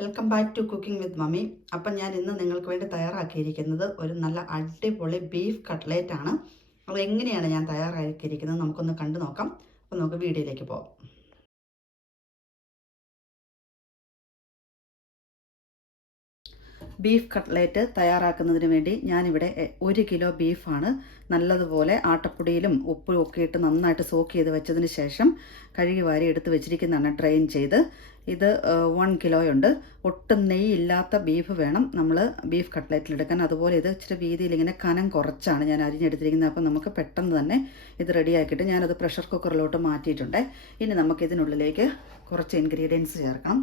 Welcome back to cooking with mummy. Appam ഞാൻ ഇന്ന് നിങ്ങൾക്ക് വേണ്ടി തയ്യാറാക്കിയിരിക്കുന്നത് ഒരു നല്ല അടിപൊളി ബീഫ് കട്ട്ലേറ്റ് ആണ്. അത് എങ്ങനെയാണ് ഞാൻ തയ്യാറാക്കിയിരിക്കുന്നത് നമുക്കൊന്ന് കണ്ടു നോക്കാം. അപ്പം നമുക്ക് വീഡിയോയിലേക്ക് പോകാം. ബീഫ് കട്ട്ലേറ്റ് തയ്യാറാക്കുന്നതിന് വേണ്ടി ഞാനിവിടെ 1 കിലോ ബീഫാണ് നല്ലതുപോലെ ആട്ടപ്പൊടിയിലും ഉപ്പും ഒക്കെ ഇട്ട് നന്നായിട്ട് സോക്ക് ചെയ്ത് വെച്ചതിന് ശേഷം കഴുകി വാരി എടുത്ത് വെച്ചിരിക്കുന്നതാണ്, ഡ്രെയിൻ ചെയ്ത്. ഇത് 1 കിലോയുണ്ട്. ഒട്ടും നെയ്യില്ലാത്ത ബീഫ് വേണം നമ്മൾ ബീഫ് കട്ട്ലേറ്റിലെടുക്കാൻ. അതുപോലെ ഇത് ഇച്ചിരി വീതിയിൽ ഇങ്ങനെ കനം കുറച്ചാണ് ഞാൻ അരിഞ്ഞെടുത്തിരിക്കുന്നത്. അപ്പം നമുക്ക് പെട്ടെന്ന് തന്നെ ഇത് റെഡിയാക്കിയിട്ട് ഞാനത് പ്രഷർ കുക്കറിലോട്ട് മാറ്റിയിട്ടുണ്ട്. ഇനി നമുക്കിതിനുള്ളിലേക്ക് കുറച്ച് ഇൻഗ്രീഡിയൻസ് ചേർക്കണം.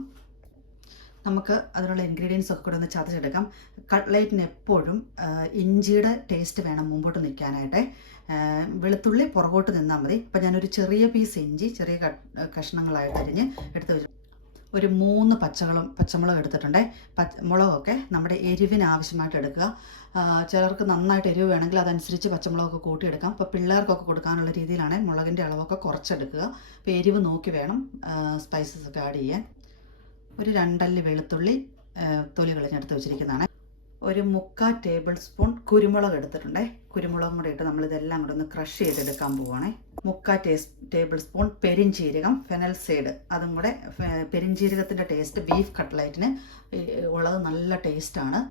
നമുക്ക് അതിനുള്ള ഇൻഗ്രീഡിയൻസ് ഒക്കെ കൂടെ ഒന്ന് ചതച്ചെടുക്കാം. കട്ട്ലേറ്റിന് എപ്പോഴും ഇഞ്ചിയുടെ ടേസ്റ്റ് വേണം മുമ്പോട്ട് നിൽക്കാനായിട്ട്. വെളുത്തുള്ളി പുറകോട്ട് നിന്നാൽ മതി. അപ്പോൾ ഞാനൊരു ചെറിയ പീസ് ഇഞ്ചി ചെറിയ കഷ്ണങ്ങളായിട്ട് അരിഞ്ഞ് എടുത്ത് വെച്ചു. ഒരു 3 പച്ചമുളക് എടുത്തിട്ടുണ്ട്. മുളകൊക്കെ നമ്മുടെ എരിവിന് ആവശ്യമായിട്ട് എടുക്കുക. ചിലർക്ക് നന്നായിട്ട് എരിവ് വേണമെങ്കിൽ അതനുസരിച്ച് പച്ചമുളകൊക്കെ കൂട്ടിയെടുക്കാം. അപ്പോൾ പിള്ളേർക്കൊക്കെ കൊടുക്കാനുള്ള രീതിയിലാണ് മുളകിൻ്റെ അളവൊക്കെ കുറച്ചെടുക്കുക. അപ്പോൾ എരിവ് നോക്കി വേണം സ്പൈസസ് ഒക്കെ ആഡ് ചെയ്യാൻ. ഒരു 2 അല്ലി വെളുത്തുള്ളി തൊലി കളഞ്ഞെടുത്ത് വെച്ചിരിക്കുന്നതാണ്. ഒരു 3/4 ടേബിൾ സ്പൂൺ കുരുമുളക് എടുത്തിട്ടുണ്ട്. കുരുമുളകും കൂടെ ഇട്ട് നമ്മളിതെല്ലാം കൂടെ ഒന്ന് ക്രഷ് ചെയ്തെടുക്കാൻ പോവുകയാണേ. 3/4 ടേബിൾ സ്പൂൺ പെരിഞ്ചീരകം, ഫെനൽ സൈഡ്, അതും കൂടെ. പെരിഞ്ചീരകത്തിൻ്റെ ടേസ്റ്റ് ബീഫ് കട്ട്ലേറ്റിന് ഉള്ളത് നല്ല ടേസ്റ്റാണ്.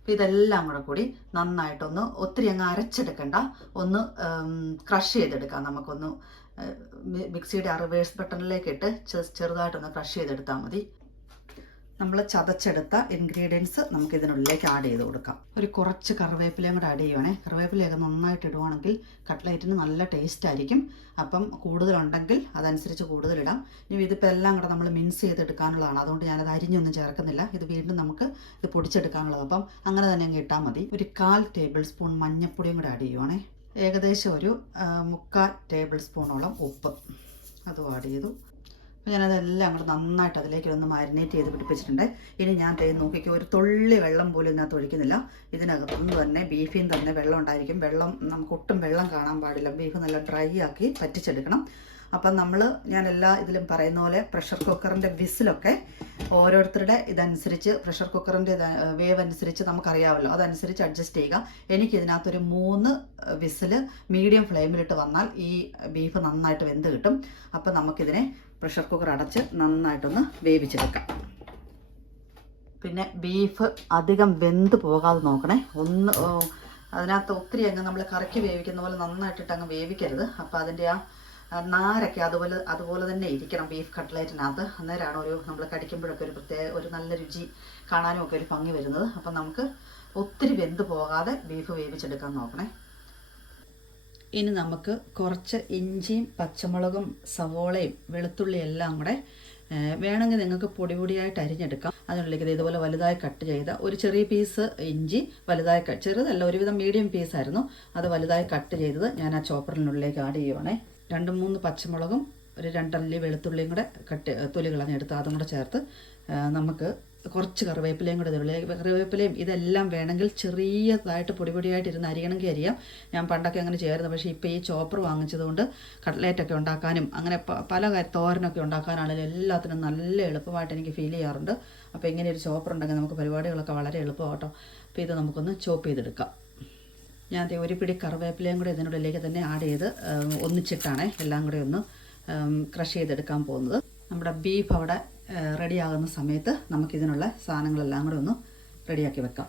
അപ്പോൾ ഇതെല്ലാം കൂടി നന്നായിട്ടൊന്ന്, ഒത്തിരി അങ്ങ് അരച്ചെടുക്കണ്ട, ഒന്ന് ക്രഷ് ചെയ്തെടുക്കാം. നമുക്കൊന്ന് മിക്സിയുടെ റിവേഴ്സ് ബട്ടണിലേക്ക് ഇട്ട് ചെറുതായിട്ടൊന്ന് ക്രഷ് ചെയ്തെടുത്താൽ മതി. നമ്മൾ ചതച്ചെടുത്ത ഇൻഗ്രീഡിയൻസ് നമുക്ക് ഇതിനുള്ളിലേക്ക് ആഡ് ചെയ്ത് കൊടുക്കാം. ഒരു കുറച്ച് കറിവേപ്പിലയും കൂടെ ആഡ് ചെയ്യുവാണേ. കറിവേപ്പിലയൊക്കെ നന്നായിട്ട് ഇടുവാണെങ്കിൽ കട്ട്ലേറ്റിന് നല്ല ടേസ്റ്റ് ആയിരിക്കും. അപ്പം കൂടുതലുണ്ടെങ്കിൽ അതനുസരിച്ച് കൂടുതലിടാം. ഇനി ഇതിപ്പോൾ എല്ലാം കൂടെ നമ്മൾ മിൻസ് ചെയ്തെടുക്കാനുള്ളതാണ്. അതുകൊണ്ട് ഞാനത് അരിഞ്ഞൊന്നും ചേർക്കുന്നില്ല. ഇത് വീണ്ടും നമുക്ക് ഇത് പൊടിച്ചെടുക്കാനുള്ളത്. അപ്പം അങ്ങനെ തന്നെ അങ്ങ് ഇട്ടാൽ മതി. ഒരു 1/4 ടേബിൾ സ്പൂൺ മഞ്ഞൾപ്പൊടിയും കൂടെ ആഡ് ചെയ്യുവാണേ. ഏകദേശം ഒരു 3/4 ടേബിൾ സ്പൂണോളം ഉപ്പ് അതും ആഡ് ചെയ്തു. അപ്പോൾ ഞാനതെല്ലാം കൂടെ നന്നായിട്ട് അതിലേക്ക് ഒന്ന് മാരിനേറ്റ് ചെയ്ത് പിടിപ്പിച്ചിട്ടുണ്ട്. ഇനി ഞാൻ നോക്കിക്കോ, ഒരു തുള്ളി വെള്ളം പോലും ഇതിനകത്ത് ഒഴിക്കുന്നില്ല. ഇതിനകത്തുനിന്ന് തന്നെ ബീഫിൽ നിന്ന് തന്നെ വെള്ളം ഉണ്ടായിരിക്കും. നമുക്ക് ഒട്ടും വെള്ളം കാണാൻ പാടില്ല. ബീഫ് നല്ല ഡ്രൈ ആക്കി പറ്റിച്ചെടുക്കണം. അപ്പം ഞാൻ എല്ലാ ഇതിലും പറയുന്ന പോലെ പ്രഷർ കുക്കറിൻ്റെ വിസിലൊക്കെ ഓരോരുത്തരുടെ ഇതനുസരിച്ച്, പ്രഷർ കുക്കറിൻ്റെ വേവ് അനുസരിച്ച് നമുക്കറിയാമല്ലോ, അതനുസരിച്ച് അഡ്ജസ്റ്റ് ചെയ്യുക. എനിക്കിതിനകത്തൊരു 3 വിസിൽ മീഡിയം ഫ്ലെയിമിലിട്ട് വന്നാൽ ഈ ബീഫ് നന്നായിട്ട് വെന്ത് കിട്ടും. അപ്പം നമുക്കിതിനെ പ്രഷർ കുക്കർ അടച്ച് നന്നായിട്ടൊന്ന് വേവിച്ചെടുക്കാം. പിന്നെ ബീഫ് അധികം വെന്ത് പോകാതെ നോക്കണേ. അതിനകത്ത് ഒത്തിരി അങ്ങ് നമ്മൾ കറക്കി വേവിക്കുന്ന പോലെ നന്നായിട്ടിട്ട് അങ്ങ് വേവിക്കരുത്. അപ്പോൾ അതിൻ്റെ ആ നാരൊക്കെ അതുപോലെ തന്നെ ഇരിക്കണം ബീഫ് കട്ട്ലേറ്റിനകത്ത്. അന്നേരമാണ് നമ്മൾ കടിക്കുമ്പോഴൊക്കെ ഒരു നല്ല രുചി കാണാനും ഒക്കെ ഒരു ഭംഗി വരുന്നത്. അപ്പം നമുക്ക് ഒത്തിരി വെന്ത് പോകാതെ ബീഫ് വേവിച്ചെടുക്കാൻ നോക്കണേ. ഇനി നമുക്ക് കുറച്ച് ഇഞ്ചിയും പച്ചമുളകും സവോളയും വെളുത്തുള്ളി എല്ലാം കൂടെ വേണമെങ്കിൽ നിങ്ങൾക്ക് പൊടിയായിട്ട് അരിഞ്ഞെടുക്കാം. അതിനുള്ളിലേക്ക് ഇതുപോലെ വലുതായി കട്ട് ചെയ്ത ഒരു ചെറിയ പീസ് ഇഞ്ചി, വലുതായി ചെറുതല്ല, ഒരുവിധം മീഡിയം പീസായിരുന്നു, അത് വലുതായി കട്ട് ചെയ്തത് ഞാൻ ആ ചോപ്പറിനുള്ളിലേക്ക് ആഡ് ചെയ്യുവാണേ. 2-3 പച്ചമുളകും ഒരു 2 അല്ലി വെളുത്തുള്ളിയും കൂടെ തൊലി കളഞ്ഞെടുത്ത് അതും കൂടെ ചേർത്ത് നമുക്ക് കുറച്ച് കറിവേപ്പിലയും കൂടെ കറിവേപ്പിലയും ഇതെല്ലാം വേണമെങ്കിൽ ചെറിയതായിട്ട് പൊടിയായിട്ട് ഇരുന്ന് അരിയണമെങ്കിൽ അരിയാം. ഞാൻ പണ്ടൊക്കെ അങ്ങനെ ചെയ്യായിരുന്നു. പക്ഷേ ഇപ്പോൾ ഈ ചോപ്പർ വാങ്ങിച്ചതുകൊണ്ട് കട്ട്ലേറ്റൊക്കെ ഉണ്ടാക്കാനും അങ്ങനെ പല തോരനൊക്കെ ഉണ്ടാക്കാനാണെങ്കിലും എല്ലാത്തിനും നല്ല എളുപ്പമായിട്ട് എനിക്ക് ഫീൽ ചെയ്യാറുണ്ട്. അപ്പോൾ ഇങ്ങനെ ഒരു ചോപ്പർ ഉണ്ടെങ്കിൽ നമുക്ക് പരിപാടികളൊക്കെ വളരെ എളുപ്പമാട്ടോ. അപ്പോൾ ഇത് നമുക്കൊന്ന് ചോപ്പ് ചെയ്തെടുക്കാം. ഞാൻ ഒരു പിടി കറിവേപ്പിലയും കൂടെ ഇതിനുള്ളിലേക്ക് തന്നെ ആഡ് ചെയ്ത് ഒന്നിച്ചിട്ടാണ് എല്ലാം കൂടെ ഒന്ന് ക്രഷ് ചെയ്തെടുക്കാൻ പോകുന്നത്. നമ്മുടെ ബീഫ് അവിടെ റെഡിയാകുന്ന സമയത്ത് നമുക്കിതിനുള്ള സാധനങ്ങളെല്ലാം കൂടെ ഒന്ന് റെഡിയാക്കി വെക്കാം.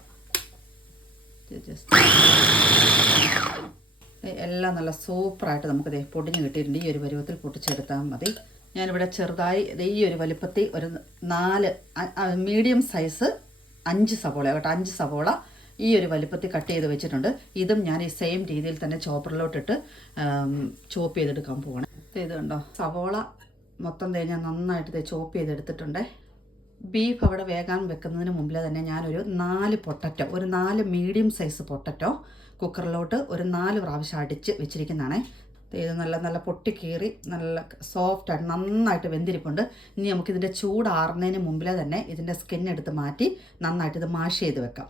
എല്ലാം നല്ല സൂപ്പറായിട്ട് നമുക്കിത് പൊടിഞ്ഞ് കിട്ടിയിട്ടുണ്ട്. ഈ ഒരു പരുവത്തിൽ പൊട്ടിച്ചെടുത്താൽ മതി. ഞാനിവിടെ ചെറുതായി ഈ ഒരു വലിപ്പത്തിൽ ഒരു 4 മീഡിയം സൈസ് 5 സവോള കേട്ടോ, 5 സവോള ഈ ഒരു വലിപ്പത്തിൽ കട്ട് ചെയ്ത് വെച്ചിട്ടുണ്ട്. ഇതും ഞാൻ ഈ സെയിം രീതിയിൽ തന്നെ ചോപ്പറിലോട്ടിട്ട് ചോപ്പ് ചെയ്തെടുക്കാൻ പോകണം. ഇത് കണ്ടോ, സവോള മൊത്തം ഞാൻ നന്നായിട്ട് ചോപ്പ് ചെയ്തെടുത്തിട്ടുണ്ട്. ബീഫ് അവിടെ വേഗം വെക്കുന്നതിന് മുമ്പിൽ തന്നെ ഞാനൊരു 4 പൊട്ടറ്റോ, ഒരു 4 മീഡിയം സൈസ് പൊട്ടറ്റോ കുക്കറിലോട്ട് ഒരു 4 പ്രാവശ്യം അടിച്ച് വെച്ചിരിക്കുന്നതാണ്. ഇത് നല്ല പൊട്ടിക്കീറി നല്ല സോഫ്റ്റായിട്ട് നന്നായിട്ട് വെന്തിരിപ്പുണ്ട്. ഇനി നമുക്കിതിൻ്റെ ചൂടാറുന്നതിന് മുമ്പിൽ തന്നെ ഇതിൻ്റെ സ്കിന്നെടുത്ത് മാറ്റി നന്നായിട്ട് ഇത് മാഷ് ചെയ്ത് വെക്കാം.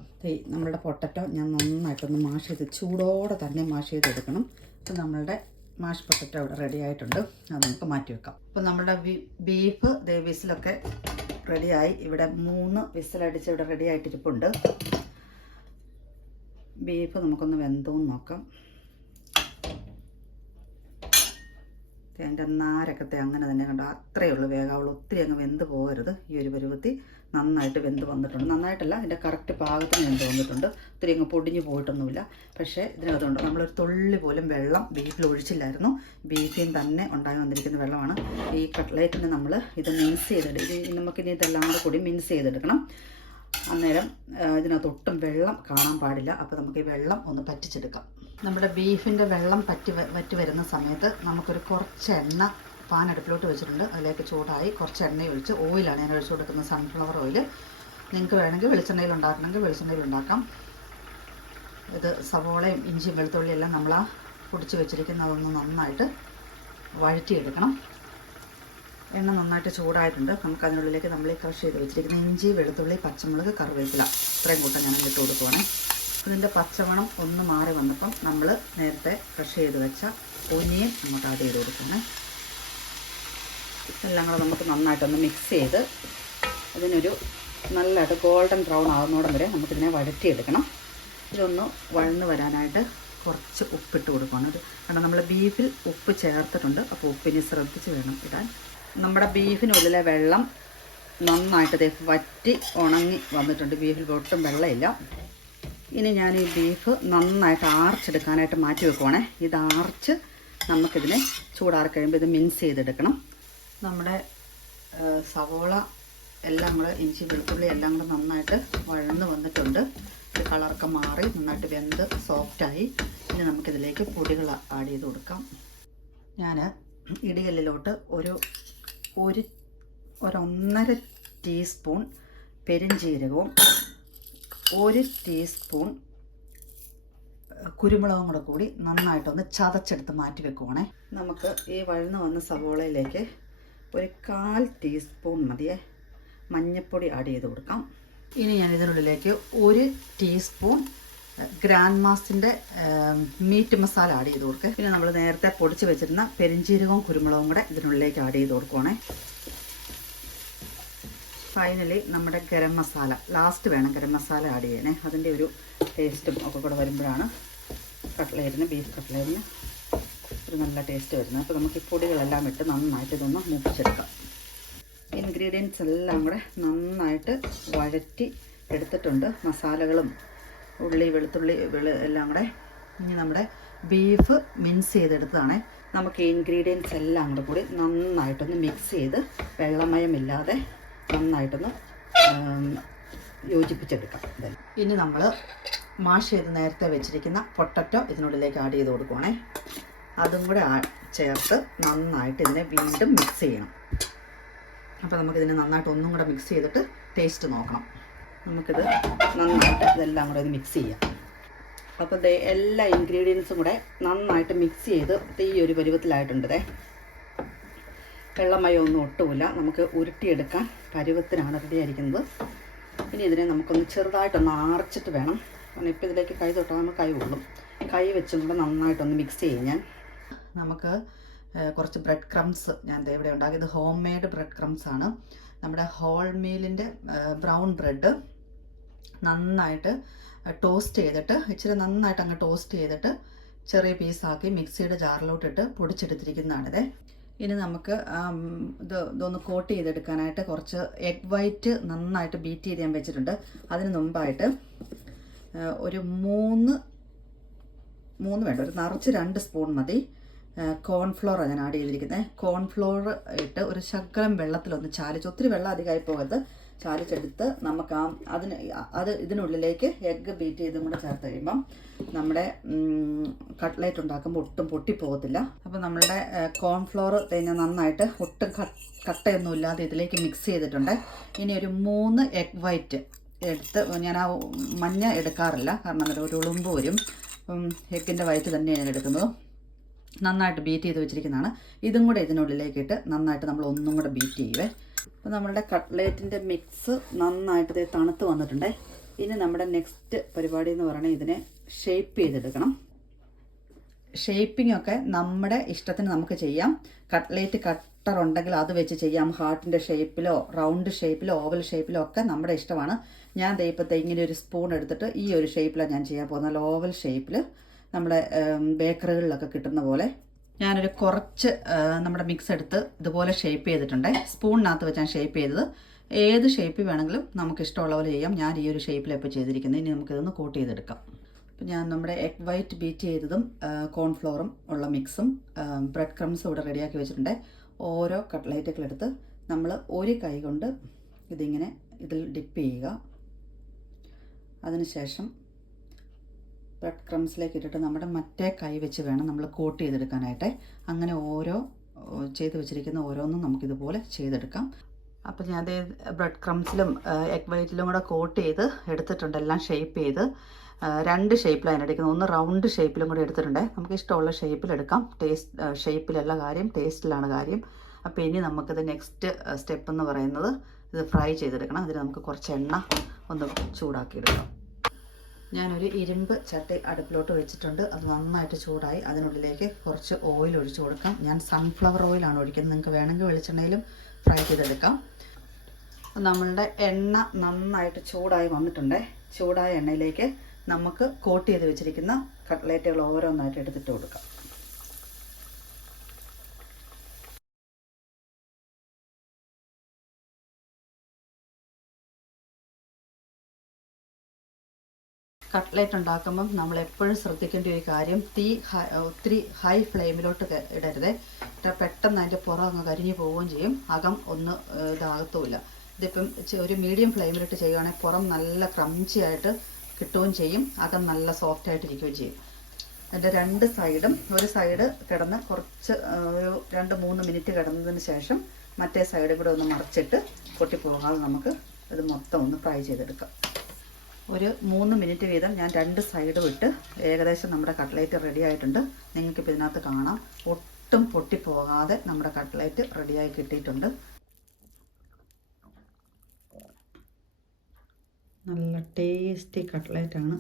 നമ്മളുടെ പൊട്ടറ്റോ ഞാൻ നന്നായിട്ടൊന്ന് മാഷ് ചെയ്ത് ചൂടോടെ തന്നെ മാഷ് ചെയ്തെടുക്കണം. അപ്പോൾ നമ്മളുടെ മാഷ് പൊട്ടറ്റോ ഇവിടെ റെഡി ആയിട്ടുണ്ട്. അത് നമുക്ക് മാറ്റി വെക്കാം. അപ്പോൾ നമ്മുടെ ബീഫ് വിസിലൊക്കെ റെഡിയായി. ഇവിടെ 3 വിസിലടിച്ച് ഇവിടെ റെഡി ആയിട്ടിരിപ്പുണ്ട്. ബീഫ് നമുക്കൊന്ന് വെന്തോന്ന് നോക്കാം. അതിൻ്റെ നാരൊക്കത്തെ അങ്ങനെ തന്നെ കണ്ടോ, അത്രയേ ഉള്ളൂ വേഗാവുള്ളൂ. ഒത്തിരി അങ്ങ് വെന്ത് പോകരുത്. ഈ ഒരു പരുവത്തിൽ നന്നായിട്ട് വെന്ത് വന്നിട്ടുണ്ട്. നന്നായിട്ടല്ല, അതിൻ്റെ കറക്റ്റ് പാകത്തിന് വെന്ത് വന്നിട്ടുണ്ട്. ഒത്തിരി അങ്ങ് പൊടിഞ്ഞു പോയിട്ടൊന്നുമില്ല. പക്ഷേ ഇതിനകത്തുണ്ട് നമ്മളൊരു തുള്ളി പോലും വെള്ളം ബീഫിൽ ഒഴിച്ചില്ലായിരുന്നു. ബീഫിൽ തന്നെ ഉണ്ടായി വന്നിരിക്കുന്ന വെള്ളമാണ്. ഈ കട്ട്ലേറ്റിന് നമ്മൾ ഇത് മിൻസ് ചെയ്തെടുക്കും. നമുക്കിനി ഇതെല്ലാം കൂടി മിൻസ് ചെയ്തെടുക്കണം. അന്നേരം ഇതിനകത്ത് ഒട്ടും വെള്ളം കാണാൻ പാടില്ല. അപ്പോൾ നമുക്ക് ഈ വെള്ളം ഒന്ന് പറ്റിച്ചെടുക്കാം. നമ്മുടെ ബീഫിൻ്റെ വെള്ളം വറ്റി വരുന്ന സമയത്ത് നമുക്കൊരു കുറച്ച് എണ്ണ പാൻ അടുപ്പിലോട്ട് വെച്ചിട്ടുണ്ട്. അതിലേക്ക് ചൂടായി കുറച്ച് എണ്ണ ഒഴിച്ച്, ഓയിലാണ് ഞാൻ ഒഴിച്ചു കൊടുക്കുന്നത്, സൺഫ്ലവർ ഓയിൽ. നിങ്ങൾക്ക് വേണമെങ്കിൽ വെളിച്ചെണ്ണയിൽ ഉണ്ടാക്കണമെങ്കിൽ വെളിച്ചെണ്ണയിൽ ഉണ്ടാക്കാം. ഇത് സവോളയും ഇഞ്ചിയും വെളുത്തുള്ളിയും എല്ലാം നമ്മൾ പൊടിച്ച് വെച്ചിരിക്കുന്ന അതൊന്ന് നന്നായിട്ട് വഴറ്റിയെടുക്കണം. എണ്ണ നന്നായിട്ട് ചൂടായിട്ടുണ്ട്. നമുക്ക് അതിനുള്ളിലേക്ക് നമ്മൾ ഈ ക്രഷ് ചെയ്ത് വെച്ചിരിക്കുന്ന ഇഞ്ചി, വെളുത്തുള്ളി, പച്ചമുളക്, കറിവേപ്പില ഇത്രയും കൂട്ടം ഞാൻ ഇട്ട് കൊടുക്കുവാണേ. ഇതിൻ്റെ പച്ചമണം ഒന്ന് മാറി വന്നപ്പം നമ്മൾ നേരത്തെ ക്രഷ് ചെയ്ത് വെച്ച ഒനിയൻ അങ്ങോട്ട് ആഡ് ചെയ്ത് കൊടുക്കണേ. എല്ലാം കൂടെ നമുക്ക് നന്നായിട്ടൊന്ന് മിക്സ് ചെയ്ത് അതിനൊരു നല്ലതായിട്ട് ഗോൾഡൻ ബ്രൗൺ ആകുന്നോടം വരെ നമുക്കിതിനെ വഴറ്റിയെടുക്കണം. ഇതൊന്ന് വഴന്ന് വരാനായിട്ട് കുറച്ച് ഉപ്പിട്ട് കൊടുക്കണം. ഇത് കാരണം നമ്മൾ ബീഫിൽ ഉപ്പ് ചേർത്തിട്ടുണ്ട്. അപ്പോൾ ഉപ്പിനെ ശ്രദ്ധിച്ച് വേണം ഇടാൻ. നമ്മുടെ ബീഫിനുള്ളിലെ വെള്ളം നന്നായിട്ട് വറ്റി ഉണങ്ങി വന്നിട്ടുണ്ട്. ബീഫിൽ ഒട്ടും വെള്ളമില്ല. ഇനി ഞാൻ ഈ ബീഫ് നന്നായിട്ട് ആർച്ചെടുക്കാനായിട്ട് മാറ്റി വെക്കുവാണേ. ഇത് ആർച്ച് നമുക്കിതിനെ ചൂടാറി കഴിയുമ്പോൾ ഇത് മിൻസ് ചെയ്തെടുക്കണം. നമ്മുടെ സവോള എല്ലാം കൂടെ, ഇഞ്ചി വെളുത്തുള്ളി എല്ലാം കൂടെ നന്നായിട്ട് വഴന്ന് വന്നിട്ടുണ്ട്. ഇത് കളറൊക്കെ മാറി നന്നായിട്ട് വെന്ത് സോഫ്റ്റായി. ഇനി നമുക്കിതിലേക്ക് പൊടികൾ ആഡ് ചെയ്ത് കൊടുക്കാം. ഞാൻ ഇടികല്ലിലോട്ട് ഒരു 1.5 ടീസ്പൂൺ പെരുംജീരകവും 1 ടീസ്പൂൺ കുരുമുളകും കൂടി നന്നായിട്ടൊന്ന് ചതച്ചെടുത്ത് മാറ്റി വെക്കുവാണേ. നമുക്ക് ഈ വഴന്ന് വന്ന സവോളയിലേക്ക് ഒരു 1/4 ടീസ്പൂൺ മതിയേ മഞ്ഞൾപ്പൊടി ആഡ് ചെയ്ത് കൊടുക്കാം. ഇനി ഞാൻ ഇതിനുള്ളിലേക്ക് 1 ടീസ്പൂൺ ഗ്രാൻഡ് മാസിൻ്റെ മീറ്റ് മസാല ആഡ് ചെയ്ത് കൊടുക്കുക. പിന്നെ നമ്മൾ നേരത്തെ പൊടിച്ച് വെച്ചിരുന്ന പെരുംജീരകവും കുരുമുളകും കൂടെ ഇതിനുള്ളിലേക്ക് ആഡ് ചെയ്ത് കൊടുക്കുവാണേ. ഫൈനലി നമ്മുടെ ഗരം മസാല ലാസ്റ്റ് വേണം ഗരം മസാല ആഡ് ചെയ്യണേ. അതിൻ്റെ ഒരു ടേസ്റ്റും ഒക്കെ കൂടെ വരുമ്പോഴാണ് കട്ട്ലേറ്റിന്, ബീഫ് കട്ട്ലേറ്റിന് ഒരു നല്ല ടേസ്റ്റ് വരുന്നത്. അപ്പോൾ നമുക്ക് ഈ പൊടികളെല്ലാം ഇട്ട് നന്നായിട്ട് ഇതൊന്ന് മൂപ്പിച്ചെടുക്കാം. ഇൻഗ്രീഡിയൻസ് എല്ലാം കൂടെ നന്നായിട്ട് വഴറ്റി എടുത്തിട്ടുണ്ട്. മസാലകളും ഉള്ളി, വെളുത്തുള്ളി എല്ലാം കൂടെ. ഇനി നമ്മുടെ ബീഫ് മിൻസ് ചെയ്തെടുത്തതാണേ. നമുക്ക് ഈ ഇൻഗ്രീഡിയൻസ് എല്ലാം കൂടി നന്നായിട്ടൊന്ന് മിക്സ് ചെയ്ത് വെള്ളമയമില്ലാതെ നന്നായിട്ടൊന്ന് യോജിപ്പിച്ചെടുക്കാം. ഇനി നമ്മൾ മാഷ് ചെയ്ത് നേരത്തെ വെച്ചിരിക്കുന്ന പൊട്ടറ്റോ ഇതിനുള്ളിലേക്ക് ആഡ് ചെയ്ത് കൊടുക്കുവാണേ. അതും കൂടെ ചേർത്ത് നന്നായിട്ട് ഇതിനെ വീണ്ടും മിക്സ് ചെയ്യണം. അപ്പോൾ നമുക്കിതിനെ നന്നായിട്ട് ഒന്നും കൂടെ മിക്സ് ചെയ്തിട്ട് ടേസ്റ്റ് നോക്കണം. നമുക്കിത് നന്നായിട്ട് ഇതെല്ലാം കൂടെ ഇത് മിക്സ് ചെയ്യാം. അപ്പോൾ എല്ലാ ഇൻഗ്രീഡിയൻസും കൂടെ നന്നായിട്ട് മിക്സ് ചെയ്ത് ഈ ഒരു പരുവത്തിലായിട്ടുണ്ട്. വെള്ളമയമൊന്നും ഒട്ടുമില്ല. നമുക്ക് ഉരുട്ടിയെടുക്കാൻ പരുവത്തിനാണ് റെഡിയായിരിക്കുന്നത്. ഇനി ഇതിനെ നമുക്കൊന്ന് ചെറുതായിട്ടൊന്ന് ആർച്ചിട്ട് വേണം. കാരണം ഇപ്പോൾ ഇതിലേക്ക് കൈ തൊട്ടാൽ നമ്മൾ കൈ ഉള്ളും. കൈ വെച്ചും കൂടെ നന്നായിട്ടൊന്ന് മിക്സ് ചെയ്യും. നമുക്ക് കുറച്ച് ബ്രെഡ് ക്രംസ് ഞാൻ ഇവിടെ ഉണ്ടാക്കിയത് ഹോം മെയ്ഡ് ബ്രെഡ് ക്രംസ് ആണ്. നമ്മുടെ ഹോൾ മീലിൻ്റെ ബ്രൗൺ ബ്രെഡ് നന്നായിട്ട് ടോസ്റ്റ് ചെയ്തിട്ട്, ഇച്ചിരി നന്നായിട്ട് അങ്ങ് ടോസ്റ്റ് ചെയ്തിട്ട് ചെറിയ പീസാക്കി മിക്സിയുടെ ജാറിലോട്ടിട്ട് പൊടിച്ചെടുത്തിരിക്കുന്നതാണിത്. ഇനി നമുക്ക് ഇതൊന്ന് കോട്ട് ചെയ്തെടുക്കാനായിട്ട് കുറച്ച് എഗ് വൈറ്റ് നന്നായിട്ട് ബീറ്റ് ചെയ്ത് ഞാൻ വെച്ചിട്ടുണ്ട്. അതിന് മുമ്പായിട്ട് ഒരു മൂന്ന് വേണ്ട, ഒരു നിറച്ച് 2 സ്പൂൺ മതി കോൺഫ്ലോറാണ് ഞാൻ ആഡ് ചെയ്തിരിക്കുന്നത്. കോൺഫ്ലോർ ഇട്ട് ഒരു ശകലം വെള്ളത്തിലൊന്ന് ചാലിച്ച്, ഒത്തിരി വെള്ളം അധികമായി പോകരുത്, ചാലിച്ചെടുത്ത് നമുക്ക് ഇതിനുള്ളിലേക്ക് എഗ്ഗ് ബീറ്റ് ചെയ്തും കൂടെ ചേർത്ത് കഴിയുമ്പം നമ്മുടെ കട്ട്ലേറ്റ് ഉണ്ടാക്കുമ്പോൾ ഒട്ടും പൊട്ടിപ്പോകത്തില്ല. അപ്പോൾ നമ്മളുടെ കോൺഫ്ലോർ തേഞ്ഞ നന്നായിട്ട് ഒട്ടും കട്ടയൊന്നും ഇല്ലാതെ ഇതിലേക്ക് മിക്സ് ചെയ്തിട്ടുണ്ട്. ഇനി ഒരു 3 എഗ് വൈറ്റ് എടുത്ത്, ഞാൻ ആ മഞ്ഞ എടുക്കാറില്ല, കാരണം അന്നേരം ഒരു ഉളുമ്പ് വരും. എഗ്ഗിൻ്റെ വൈറ്റ് തന്നെയാണ് ഞാൻ എടുക്കുന്നത്. നന്നായിട്ട് ബീറ്റ് ചെയ്ത് വെച്ചിരിക്കുന്നതാണ്. ഇതും കൂടെ ഇതിനുള്ളിലേക്കിട്ട് നന്നായിട്ട് നമ്മൾ ഒന്നും കൂടെ ബീറ്റ് ചെയ്യുവേ. അപ്പോൾ നമ്മളുടെ കട്ട്ലേറ്റിൻ്റെ മിക്സ് നന്നായിട്ട് തണുത്ത് വന്നിട്ടുണ്ട്. ഇനി നമ്മുടെ നെക്സ്റ്റ് പരിപാടി എന്ന് പറയുന്നത് ഇതിനെ ഷേപ്പ് ചെയ്തെടുക്കണം. ഷേപ്പിംഗ് ഒക്കെ നമ്മുടെ ഇഷ്ടത്തിന് നമുക്ക് ചെയ്യാം. കട്ട്ലേറ്റ് കട്ടർ ഉണ്ടെങ്കിൽ അത് വെച്ച് ചെയ്യാം. ഹാർട്ടിൻ്റെ ഷേപ്പിലോ റൗണ്ട് ഷേപ്പിലോ ഓവൽ ഷേപ്പിലോ ഒക്കെ നമ്മുടെ ഇഷ്ടമാണ്. ഞാൻ ദൈപ്പത്തെ ഇങ്ങനെ ഒരു സ്പൂൺ എടുത്തിട്ട് ഈ ഒരു ഷേപ്പിലാണ് ഞാൻ ചെയ്യാൻ പോകുന്നത്. നല്ല ഓവൽ ഷേപ്പിൽ നമ്മുടെ ബേക്കറികളിലൊക്കെ കിട്ടുന്ന പോലെ ഞാനൊരു കുറച്ച് നമ്മുടെ മിക്സ് എടുത്ത് ഇതുപോലെ ഷേപ്പ് ചെയ്തിട്ടുണ്ട്. സ്പൂണിനകത്ത് വെച്ചാണ് ഷേപ്പ് ചെയ്തത്. ഏത് ഷേപ്പിൽ വേണമെങ്കിലും നമുക്ക് ഇഷ്ടമുള്ള പോലെ ചെയ്യാം. ഞാൻ ഈ ഒരു ഷേപ്പിലാണ് ഇപ്പോൾ ചെയ്തിരിക്കുന്നത്. ഇനി നമുക്കിതൊന്ന് കോട്ട് ചെയ്തെടുക്കാം. അപ്പോൾ ഞാൻ നമ്മുടെ എഗ് വൈറ്റ് ബീറ്റ് ചെയ്തതും കോൺഫ്ലോറും ഉള്ള മിക്സും ബ്രെഡ് ക്രംസും ഇവിടെ റെഡിയാക്കി വെച്ചിട്ടുണ്ട്. ഓരോ കട്ട്ലേറ്റുകളെടുത്ത് നമ്മൾ ഒരു കൈ കൊണ്ട് ഇതിങ്ങനെ ഇതിൽ ഡിപ്പ് ചെയ്യുക. അതിനുശേഷം ബ്രെഡ് ക്രംസിലേക്ക് ഇട്ടിട്ട് നമ്മുടെ മറ്റേ കൈ വെച്ച് വേണം നമ്മൾ കോട്ട് ചെയ്തെടുക്കാനായിട്ട്. അങ്ങനെ ഓരോ ചെയ്ത് വെച്ചിരിക്കുന്ന ഓരോന്നും നമുക്കിതുപോലെ ചെയ്തെടുക്കാം. അപ്പോൾ ഞാൻ അതേ ബ്രെഡ് ക്രംസിലും എഗ് വൈറ്റിലും കൂടെ കോട്ട് ചെയ്ത് എടുത്തിട്ടുണ്ട്. എല്ലാം ഷേപ്പ് ചെയ്ത് 2 ഷേപ്പിലാണ് എടുക്കുന്നത്. ഒന്ന് റൗണ്ട് ഷേപ്പിലും കൂടെ എടുത്തിട്ടുണ്ട്. നമുക്ക് ഇഷ്ടമുള്ള ഷേപ്പിലെടുക്കാം. ഷേപ്പിലല്ല കാര്യം, ടേസ്റ്റിലാണ് കാര്യം. അപ്പോൾ ഇനി നമുക്കിത് നെക്സ്റ്റ് സ്റ്റെപ്പ് എന്ന് പറയുന്നത് ഇത് ഫ്രൈ ചെയ്തെടുക്കണം. അതിന് നമുക്ക് കുറച്ച് എണ്ണ ഒന്ന് ചൂടാക്കിയെടുക്കാം. ഞാനൊരു ഇരുമ്പ് ചട്ടി അടുപ്പിലോട്ട് വെച്ചിട്ടുണ്ട്. അത് നന്നായിട്ട് ചൂടായി. അതിനുള്ളിലേക്ക് കുറച്ച് ഓയിൽ ഒഴിച്ച് കൊടുക്കാം. ഞാൻ സൺഫ്ലവർ ഓയിലാണ് ഒഴിക്കുന്നത്. നിങ്ങൾക്ക് വേണമെങ്കിൽ വെളിച്ചെണ്ണയിലും ഫ്രൈ ചെയ്തെടുക്കാം. നമ്മളുടെ എണ്ണ നന്നായിട്ട് ചൂടായി വന്നിട്ടുണ്ട്. ചൂടായ എണ്ണയിലേക്ക് നമുക്ക് കോട്ട് ചെയ്ത് വെച്ചിരിക്കുന്ന കട്ട്ലേറ്റുകൾ ഓരോന്നായിട്ട് എടുത്തിട്ട് കൊടുക്കാം. കട്ട്ലേറ്റ് ഉണ്ടാക്കുമ്പം നമ്മൾ എപ്പോഴും ശ്രദ്ധിക്കേണ്ട ഒരു കാര്യം, തീ ഒത്തിരി ഹൈ ഫ്ലെയിമിലോട്ട് ഇടരുത്. പെട്ടെന്ന് അതിൻ്റെ പുറം അങ്ങ് കരിഞ്ഞു പോവുകയും ചെയ്യും. അകം ഒന്ന് ഇതാകത്തുമില്ല. ഇതിപ്പം ഒരു മീഡിയം ഫ്ലെയിമിലിട്ട് ചെയ്യുകയാണെങ്കിൽ പുറം നല്ല ക്രഞ്ചി ആയിട്ട് കിട്ടുകയും ചെയ്യും. അകം നല്ല സോഫ്റ്റ് ആയിട്ടിരിക്കുകയും ചെയ്യും. അതിൻ്റെ 2 സൈഡും ഒരു സൈഡ് കിടന്ന് കുറച്ച് ഒരു 2-3 മിനിറ്റ് കിടന്നതിന് ശേഷം മറ്റേ സൈഡും കൂടെ ഒന്ന് മറിച്ചിട്ട് പൊട്ടിപ്പോകാതെ നമുക്ക് ഇത് മൊത്തം ഒന്ന് ഫ്രൈ ചെയ്തെടുക്കാം. ഒരു 3 മിനിറ്റ് വീതം ഞാൻ 2 സൈഡും ഇട്ട് ഏകദേശം നമ്മുടെ കട്ട്ലേറ്റ് റെഡി ആയിട്ടുണ്ട്. നിങ്ങൾക്കിപ്പോൾ ഇതിനകത്ത് കാണാം, ഒട്ടും പൊട്ടിപ്പോകാതെ നമ്മുടെ കട്ട്ലേറ്റ് റെഡിയായി കിട്ടിയിട്ടുണ്ട്. നല്ല ടേസ്റ്റി കട്ട്ലേറ്റാണ്.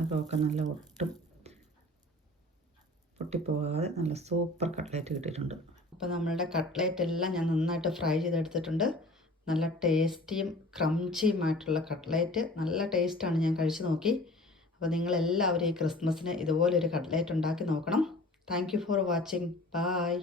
അതൊക്കെ നല്ല ഒട്ടും പൊട്ടിപ്പോകാതെ നല്ല സൂപ്പർ കട്ട്ലേറ്റ് കിട്ടിയിട്ടുണ്ട്. അപ്പോൾ നമ്മളുടെ കട്ട്ലേറ്റ് എല്ലാം ഞാൻ നന്നായിട്ട് ഫ്രൈ ചെയ്തെടുത്തിട്ടുണ്ട്. നല്ല ടേസ്റ്റിയും ക്രംച്ചിയുമായിട്ടുള്ള കട്ട്ലേറ്റ്, നല്ല ടേസ്റ്റാണ്. ഞാൻ കഴിച്ചു നോക്കി. അപ്പോൾ നിങ്ങളെല്ലാവരും ഈ ക്രിസ്മസിന് ഇതുപോലൊരു കട്ട്ലേറ്റ് ഉണ്ടാക്കി നോക്കണം. Thank you for watching. By.